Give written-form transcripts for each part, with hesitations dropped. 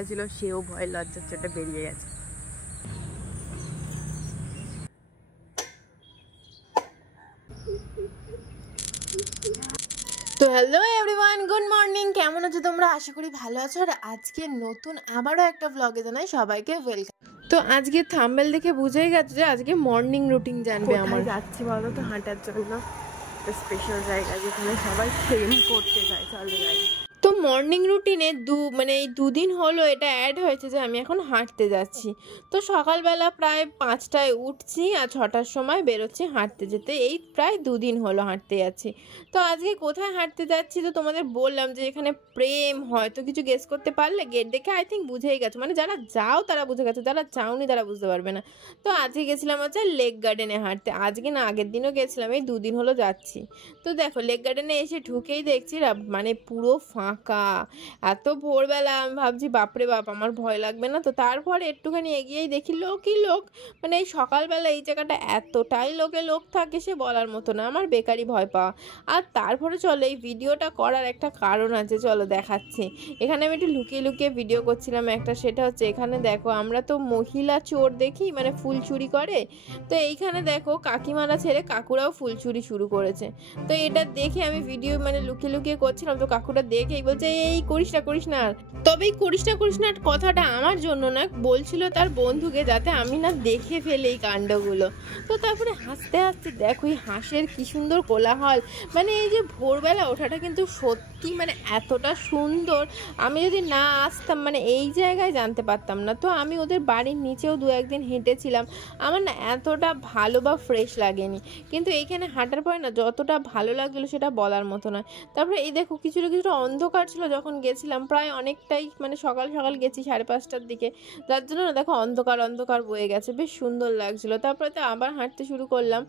মহিলা ছিল, সেও ভয় লজ্জার চোটে বেরিয়ে গেছে। তো হ্যালো এভরিওয়ান, গুড মর্নিং। কেমন আছো তোমরা? আশা করি ভালো আছো। আর আজকে নতুন আবারও একটা ব্লগে জানাই সবাইকে ওয়েলকাম। তো আজকে থাম্বনেল দেখে বুঝেই গেছো যে আজকে মর্নিং রুটিন জানবে। আমার যাচ্ছি বলো তো হাঁটার জন্য স্পেশাল জায়গা যেখানে সবাই ফ্রেম করতে যায়, চলো যাই। তো মর্নিং রুটিনে এই দুদিন হলো এটা অ্যাড হয়েছে যে আমি এখন হাঁটতে যাচ্ছি। তো সকালবেলা প্রায় 5টায় উঠছি আর 6টার সময় বেরোচ্ছি হাঁটতে যেতে। এই প্রায় দুদিন হলো হাঁটতে যাচ্ছি। তো আজকে কোথায় হাঁটতে যাচ্ছি তো তোমাদের বললাম যে এখানে প্রেম হয়। তো কিছু গেস করতে পারলে? গেট দেখে আই থিঙ্ক বুঝেই গেছো, মানে যারা যাও তারা বুঝে গেছো, যারা যাওনি তারা বুঝতে পারবে না। তো আজকে গেছিলাম হচ্ছে লেক গার্ডেনে হাঁটতে। আজকে না, আগের দিনও গেছিলাম, এই দুদিন হলো যাচ্ছি। তো দেখো লেক গার্ডেনে এসে ঢুকেই দেখছি মানে পুরো ফাঁকা। এত ভোরবেলা আমি ভাবছি বাপরে বাপ, আমার ভয় লাগবে না? তো তারপরে একটুখানি এগিয়েই দেখি লোকই লোক। মানে এই সকালবেলা এই জায়গাটা এতটাই লোক থাকে সে বলার মতো না, আমার বেকারই ভয় পাওয়া। আর তারপরে চলো এই ভিডিওটা করার একটা কারণ আছে, চলো দেখাচ্ছি। এখানে আমি একটু লুকিয়ে লুকিয়ে ভিডিও করছিলাম একটা, সেটা হচ্ছে এখানে দেখো আমরা তো মহিলা চোর দেখি, মানে ফুল চুরি করে। তো এইখানে দেখো কাকিমারা ছেড়ে কাকুরাও ফুল চুরি শুরু করেছে। তো এটা দেখে আমি ভিডিও লুকিয়ে লুকিয়ে করছিলাম। তো কাকুটা দেখেই বলছে এই করিস না আর। তবে এই করিস না কথাটা আমার জন্য না, বলছিল তার বন্ধুকে, যাতে আমি না দেখে ফেলে এই কাণ্ডগুলো। তো তারপরে হাসতে হাসতে দেখো এই হাঁসের কি সুন্দর কোলাহল। মানে এই যে ভোরবেলা ওঠাটা কিন্তু সত্যি মানে এতটা সুন্দর, আমি যদি না আসতাম মানে এই জায়গায় জানতে পারতাম না। তো আমি ওদের বাড়ির নিচেও 2-1 দিন হেঁটেছিলাম, আমার না এতটা ভালো বা ফ্রেশ লাগেনি। কিন্তু এইখানে হাঁটার পরে না যতটা ভালো লাগলো সেটা বলার মতো নয়। তারপরে এই দেখো কিছুটা অন্ধকার ছিল যখন গেছিলাম, প্রায় অনেকটাই মানে সকাল গেছি 5:30টার দিকে, যার জন্য না দেখো অন্ধকার বয়ে গেছে, বেশ সুন্দর লাগছিল। তারপরে তো আবার হাঁটতে শুরু করলাম।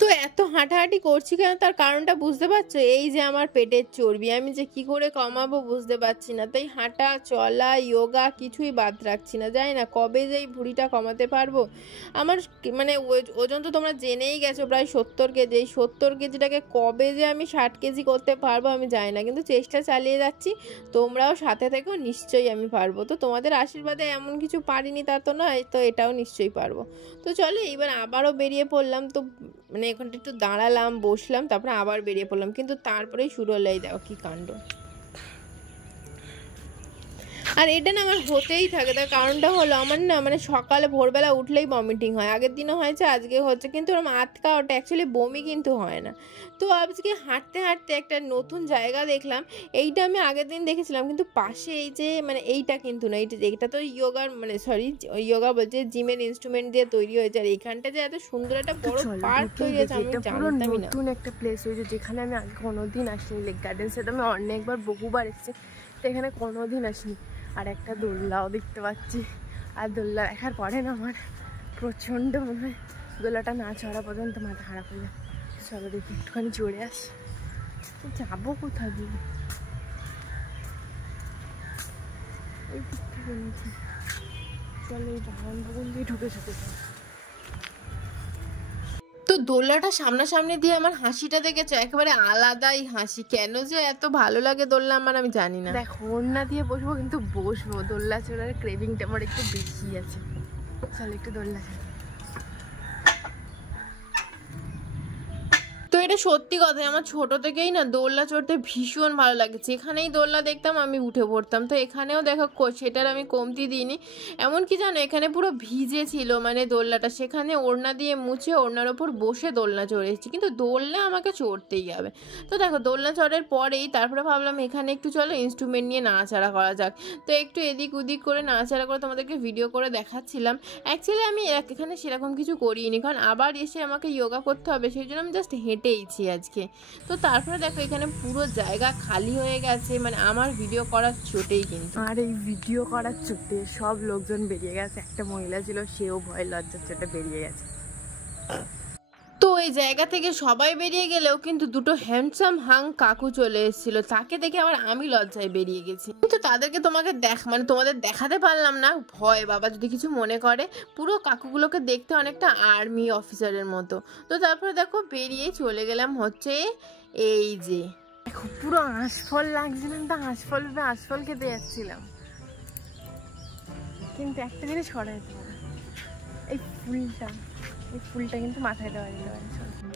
তো এত হাঁটাহাঁটি করছি কেন তার কারণটা বুঝতে পারছো? এই যে আমার পেটের চর্বি, আমি যে কি করে কমাবো বুঝতে পারছি না। তাই হাঁটা চলা যোগা কিছুই বাদ রাখছি না, জানি না কবে যে এই ভুঁড়িটা কমাতে পারবো। আমার মানে ওজন তো তোমরা জেনেই গেছো প্রায় 70 কেজি। এই 70 কেজিটাকে কবে যে আমি 60 কেজি করতে পারবো আমি জানি না, কিন্তু চেষ্টা চালিয়ে যাচ্ছি। তোমরাও সাথে থেকেও, নিশ্চয়ই আমি পারবো। তো তোমাদের আশীর্বাদে এমন কিছু পারিনি তা তো নয়, তো এটাও নিশ্চয়ই পারবো। তো চলো এইবার আবারও বেরিয়ে পড়লাম। তো মানে এখানটা একটু দাঁড়ালাম, বসলাম, তারপরে আবার বেরিয়ে পড়লাম। কিন্তু তারপরেই শুরু হলো এই দেখো কি কাণ্ড। আর এটা না আমার হতেই থাকে। তার কারণটা হলো আমার না মানে সকালে ভোরবেলা উঠলেই ভমিটিং হয়। আগের দিনও হয়েছে, আজকে হচ্ছে, কিন্তু ওরকম আটকা ওটা অ্যাকচুয়ালি বমি কিন্তু হয় না। তো আজকে হাঁটতে একটা নতুন জায়গা দেখলাম। এইটা আমি আগের দিন দেখেছিলাম, কিন্তু পাশে এই যে মানে এইটা কিন্তু না, এইটা তো যোগার মানে যোগা বলছে জিমের ইনস্ট্রুমেন্ট দিয়ে তৈরি হয়েছে। আর এইখানটা যে এত সুন্দর একটা বড় পার্ক তৈরি হয়েছে আমি জানতামই না। নতুন একটা প্লেস হয়েছে যেখানে আমি আগে কোনোদিন আসিনি। লেক গার্ডেন, সেটা আমি অনেকবার বহুবার এসেছি, তো এখানে কোনোদিন আসিনি। আর একটা দোল্লাও দেখতে পাচ্ছি। আর দোল্লা দেখার পরে না আমার প্রচণ্ড মনে হয় দোল্লাটা না চড়া পর্যন্ত মাথা খারাপ হয়ে যায়। চলো দেখি একটুখানি চড়ে আসি। যাবো কোথা দিয়ে? এই দিক থেকে নিচে চলো, এই বাগান দিয়ে ঢুকে যেতে। তো দোলনাটা সামনাসামনি দিয়ে আমার হাসিটা দেখেছো, একেবারে আলাদাই হাসি। কেন যে এত ভালো লাগে দোলনা আমার, আমি জানি না। দেখো ওড়না দিয়ে বসবো, কিন্তু বসবো, দোলনা চড়ার ক্রেভিংটা আমার একটু বেশি আছে। চলো একটু দোলনা চড়ি। তো এটা সত্যি কথা, আমার ছোট থেকেই না দোলনা চড়তে ভীষণ ভালো লাগে। যেখানেই দোলনা দেখতাম আমি উঠে পড়তাম। তো এখানেও দেখো সেটার আমি কমতি দিইনি। এমনকি জানো এখানে পুরো ভিজে ছিল মানে দোলনাটা, সেখানে ওড়না দিয়ে মুছে ওড়নার ওপর বসে দোলনা চড়েছি। কিন্তু দোলনা আমাকে চড়তেই হবে। তো দেখো দোলনা চড়ার পরেই তারপরে ভাবলাম এখানে একটু চলো ইনস্ট্রুমেন্ট নিয়ে নাড়াচাড়া করা যাক। তো একটু এদিক ওদিক করে নাড়াচাড়া করে তোমাদেরকে ভিডিও করে দেখাচ্ছিলাম। অ্যাকচুয়ালি আমি এখানে সেরকম কিছু করিনি, কারণ আবার এসে আমাকে যোগা করতে হবে, সেই জন্য আমি জাস্ট হেঁটেইছি আজকে। তো তারপরে দেখো এখানে পুরো জায়গা খালি হয়ে গেছে, মানে আমার ভিডিও করার চোটেই। কিন্তু আর এই ভিডিও করার চোটে সব লোকজন বেরিয়ে গেছে। একটা মহিলা ছিল, সেও ভয় লজ্জার চোটে বেরিয়ে গেছে। তো এই জায়গা থেকে সবাই বেরিয়ে গেলেও কিন্তু দুটো হ্যান্ডসাম হাং কাকু চলে এসেছিল, তাকে দেখে আবার আমি লজ্জায় বেরিয়ে গেছি। কিন্তু তাদেরকে তোমাদের দেখাতে পারলাম না, ভয় বাবা যদি কিছু মনে করে। পুরো কাকুগুলোকে দেখতে অনেকটা আর্মি অফিসারের মতো। তো তারপরে দেখো বেরিয়ে চলে গেলাম হচ্ছে এই যে দেখো পুরো আঁশফল লাগছিলাম, তো আঁশফল খেতে যাচ্ছিলাম। কিন্তু একটা জিনিস করা যেতে পারে, এই ফুলটা কিন্তু মাথায় দেওয়া যেতে পারে।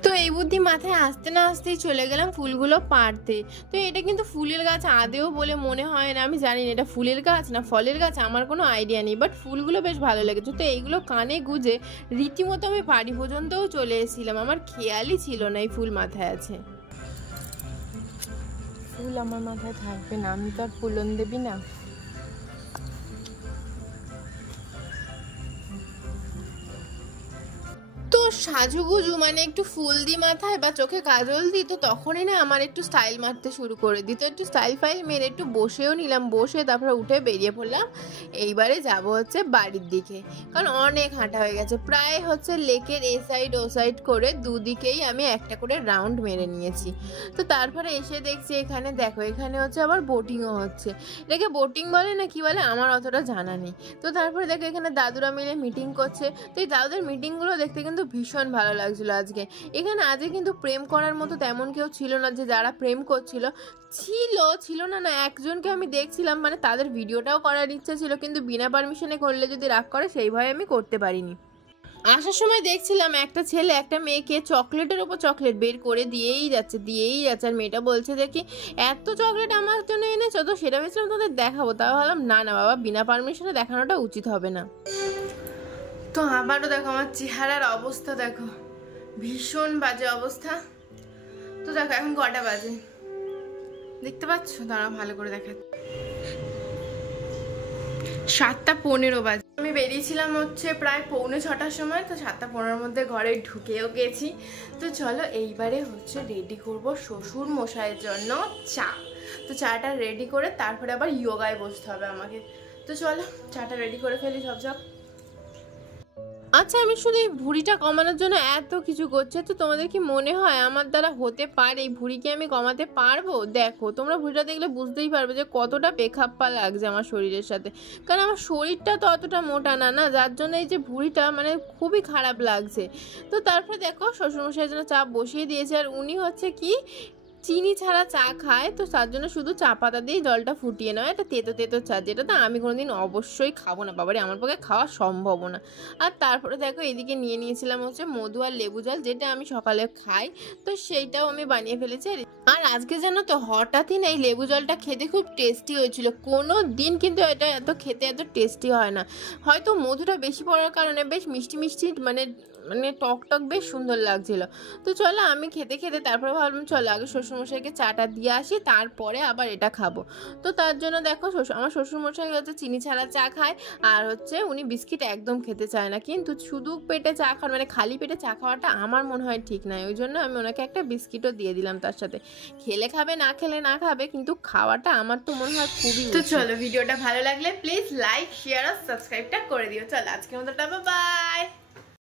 তো এই বুদ্ধি মাথায় আসতে না আসতেই চলে গেলাম ফুলগুলো পাড়তে। তো এটা কিন্তু ফুলের গাছ আদেও বলে মনে হয় না, আমি জানি না এটা ফুলের গাছ না ফলের গাছ, আমার কোনো আইডিয়া নেই, বাট ফুলগুলো বেশ ভালো লেগেছে। তো এইগুলো কানে গুঁজে রীতিমতো আমি বাড়ি পর্যন্তও চলে এসেছিলাম, আমার খেয়ালই ছিল না এই ফুল মাথায় আছে। ফুল আমার মাথায় থাকবে না, আমি তো আর ফুলন দেবী না। তো সাজুগুজু মানে একটু ফুল দিই মাথায় বা চোখে কাজল দিই, তো তখনই না আমার একটু স্টাইল মারতে শুরু করে দিই। তো একটু স্টাইল ফাইল মেরে একটু বসেও নিলাম, বসে তারপরে উঠে বেরিয়ে পড়লাম। এইবারে যাব হচ্ছে বাড়ির দিকে, কারণ অনেক হাঁটা হয়ে গেছে। প্রায় হচ্ছে লেকের এ সাইড ও সাইড করে দুদিকেই আমি একটা করে রাউন্ড মেরে নিয়েছি। তো তারপরে এসে দেখছি এখানে দেখো, এখানে হচ্ছে আবার বোটিংও হচ্ছে। এটাকে বোটিং বলে না কি বলে আমার অতটা জানা নেই। তো তারপরে দেখো এখানে দাদুরা মিলে মিটিং করছে। তো এই দাদুদের মিটিংগুলো দেখতে কিন্তু ভীষণ ভালো লাগছিল আজকে। এখানে আজকে কিন্তু প্রেম করার মতো তেমন কেউ ছিল না, যে যারা প্রেম করছিল ছিল না একজনকে আমি দেখছিলাম, মানে তাদের ভিডিওটাও করার ইচ্ছা ছিল, কিন্তু বিনা পারমিশনে করলে যদি রাগ করে সেই ভয়ে আমি করতে পারিনি। আসার সময় দেখছিলাম একটা ছেলে একটা মেয়েকে চকলেটের ওপর চকলেট বের করে দিয়েই যাচ্ছে। আর মেয়েটা বলছে দেখি এত চকলেট আমার জন্য এনেছো, তো সেটা ভেবেছিলাম তোদের দেখাবো, তাও ভাবলাম না বাবা, বিনা পারমিশনে দেখানোটা উচিত হবে না। তো আবারও দেখো আমার চেহারার অবস্থা, দেখো ভীষণ বাজে অবস্থা। তো দেখো এখন কটা বাজে দেখতে পাচ্ছ, দাঁড়াও ভালো করে দেখাচ্ছি, 7:15 বাজে। আমি বেরিয়েছিলাম হচ্ছে প্রায় 5:45 সময়, তো 7:15 মধ্যে ঘরে ঢুকেও গেছি। তো চলো এইবারে হচ্ছে রেডি করব শ্বশুর মশাইয়ের জন্য চা। তো চাটা রেডি করে তারপরে আবার যোগায় বসতে হবে আমাকে। তো চলো চাটা রেডি করে ফেলি ঝপঝপ। আচ্ছা, আমি শুধু এই ভুঁড়িটা কমানোর জন্য এত কিছু করছি, তো তোমাদের কি মনে হয় আমার দ্বারা হতে পারে? এই ভুঁড়িকে আমি কমাতে পারবো? দেখো তোমরা ভুঁড়িটা দেখলে বুঝতেই পারবে যে কতটা বেখাপ্পা লাগছে আমার শরীরের সাথে, কারণ আমার শরীরটা তো অতটা মোটা না, যার জন্য এই যে ভুঁড়িটা মানে খুবই খারাপ লাগছে। তো তারপরে দেখো শ্বশুরমশাইয়ের জন্য চা বসিয়ে দিয়েছে, আর উনি হচ্ছে কি চিনি ছাড়া চা খায়, তো তার জন্য শুধু চা পাতা দিয়ে জলটা ফুটিয়ে নেয়, একটা তেতো চা, যেটা তো আমি কোনোদিন অবশ্যই খাবো না, বাবারে আমার পক্ষে খাওয়া সম্ভব না। আর তারপরে দেখো এদিকে নিয়ে নিয়েছিলাম হচ্ছে মধু আর লেবু জল, যেটা আমি সকালে খাই, তো সেইটাও আমি বানিয়ে ফেলেছি। আর আজকে জানো তো হঠাৎই না এই লেবু জলটা খেতে খুব টেস্টি হয়েছিল, কোনো দিন কিন্তু এটা খেতে এত টেস্টি হয় না, হয়তো মধুটা বেশি পড়ার কারণে বেশ মিষ্টি মানে টক বেশ সুন্দর লাগছিল। তো চলো আমি খেতে তারপরে ভাবলাম চলো আগে শ্বশুরমশাইকে চাটা দিয়ে আসি, তারপরে আবার এটা খাবো। তো তার জন্য দেখো আমার শ্বশুরমশাই হচ্ছে চিনি ছাড়া চা খায়, আর হচ্ছে উনি বিস্কিট একদম খেতে চায় না, কিন্তু শুধু পেটে চা খাওয়া মানে খালি পেটে চা খাওয়াটা আমার মনে হয় ঠিক নয়, ওই জন্য আমি ওনাকে একটা বিস্কিটও দিয়ে দিলাম তার সাথে। খেলে খাবে না খেলে না খাবে, কিন্তু খাওয়াটা আমার তো মনে হয় খুবই। তো চলো ভিডিওটা ভালো লাগলে প্লিজ লাইক শেয়ার আর সাবস্ক্রাইবটা করে দিও। চলো আজকের মতো বাই।